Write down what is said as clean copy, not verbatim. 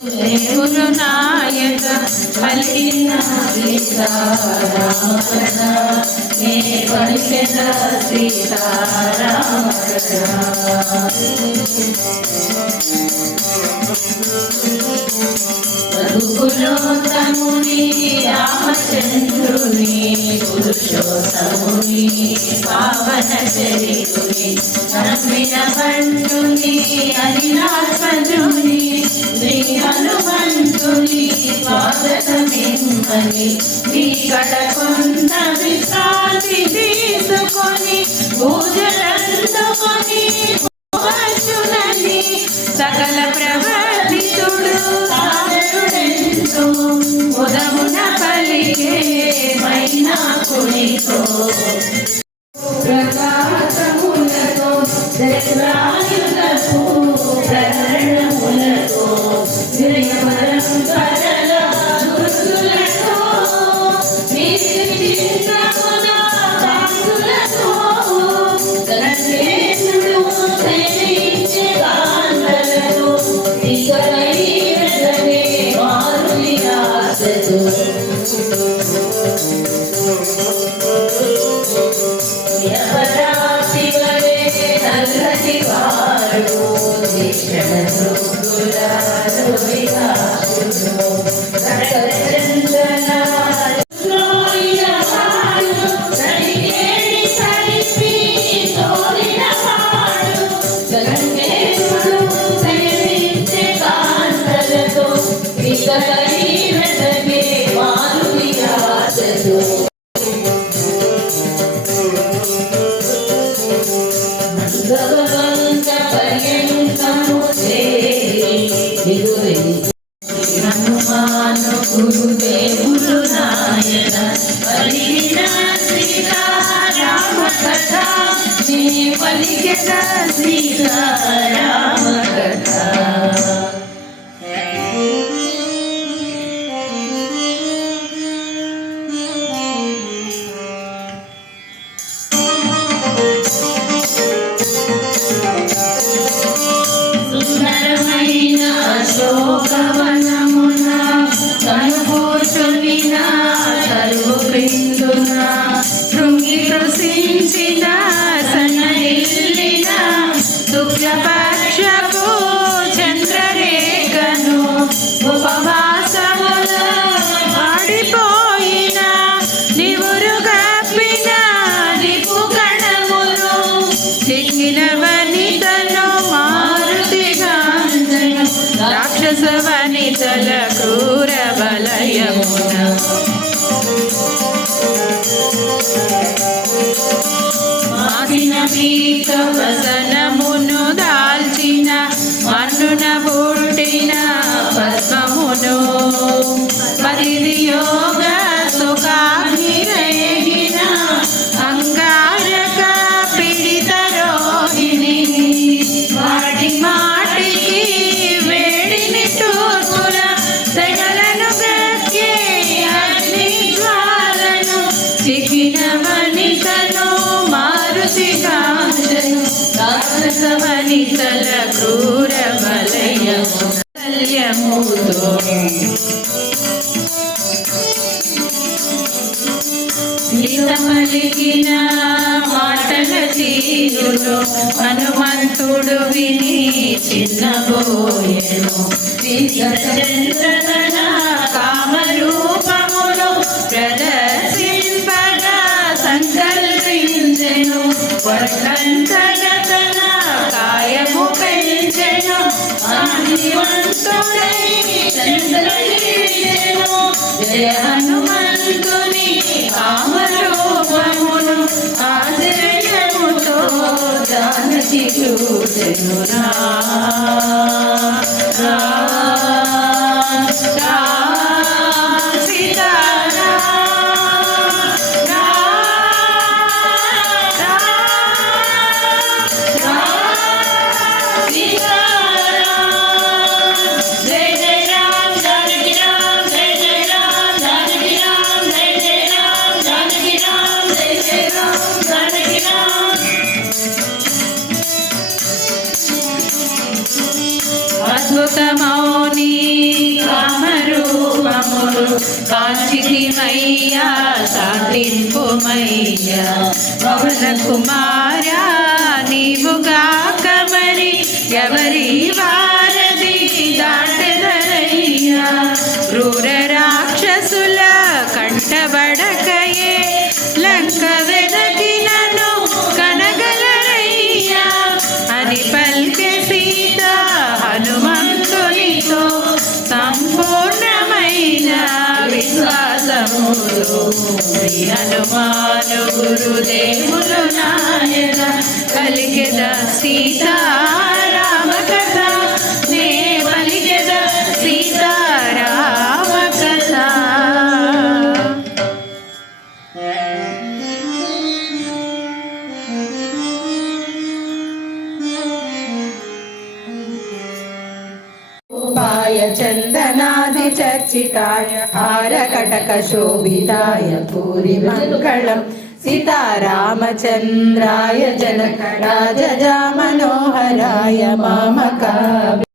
దేవుడు నాయక పలికిన సీతారామ కథ నే పలికిన సీతారామ కథ రఘుకులోత్తముని రామచంద్రుని పురుషోత్తముని పావన చరితుని నమ్మిన బంటుని అనిలాత్మజుని శ్రీ హనుమంతుని స్వాగతమిమ్మని నీ కడకొండ విశ్రాంతి తీసుకొని పూజలందుకొని సకల ప్రవర్తితుడు సాదరుడెంతో ఉదమున పలికే మైనాకునితో ప్రకాశములతో దశరాయులకు ప్రకరణములతో శ్రీయపరంపరల గురుతులతో నిశ్చింతమున కాంతులతో గణేశుడు శయనించే కాంతలతో ఇకరైనదే మారుని ఆశతో శివరే నల్లటి వారు హనుమాను గురుదేవులు నాయన పలికిన సీతారామ కథ నీ పలికిన సీతారామ కథ సుందరమైన అశోకవనమున కనుగోచునిన కరువు క్రిందున కృంగి కృషించిన సన్నగిల్లిన శుక్లపక్షపు చంద్రరేఖను ఉపవాసముల వాడిపోయిన నివురు గప్పిన నిపు కణములు చిక్కిన వనితను రాక్షస వనితల క్రూర బలయమున మాసిన పీత వసనమును దాల్చిన మన్నున పుట్టిన పద్మమును పరియోగ సుఖాగ్ని రేగిన అంగారక పీడిత రోహిణి వాటి మాటికి వేడిని తూర్పుల సెగలను గక్కే అగ్ని జ్వాలను చిక్కిన వనితను మారుతి కాంచను రాక్షస వనితల క్రూర బలయము కల్యముతో సీత పలికిన మాటల తీరులో హనుమంతుడు విని చిన్నబోయెను చంద్రన కామరూపమును ప్రదర్శింపగా సంకల్పించెను వర్ణంతగతన కాయము పెంచెను హనుమంతుడై చంద్రగిరిచెను జయ హనుమంతుని కామరూపమును ఆశ్రయముతో జానకి చూచెను కాంచితిమయ్యా సాటింపుమయ్యా పవన కుమారా నీవుగాక మరి ఎవరి వారధి దాటెదరయ్యా క్రూర రాక్షసుల కంటబడకయే లంక వెదకినను కనగలరయ్యా అని పల్కె సీత హనుమంతునితో సంపూర్ణమైన విశ్వాసముతో శ్రీ హనుమాను గురుదేవులు నాయన కలిగెద సీతారామ కథ నే పలికెద సీతారామ కథ. पाय चन्दनादि चर्चिताय हारकटक शोभिताय भूरि मङ्गलं सीतारामचन्द्राय जनक राजजा मनोहराय मामका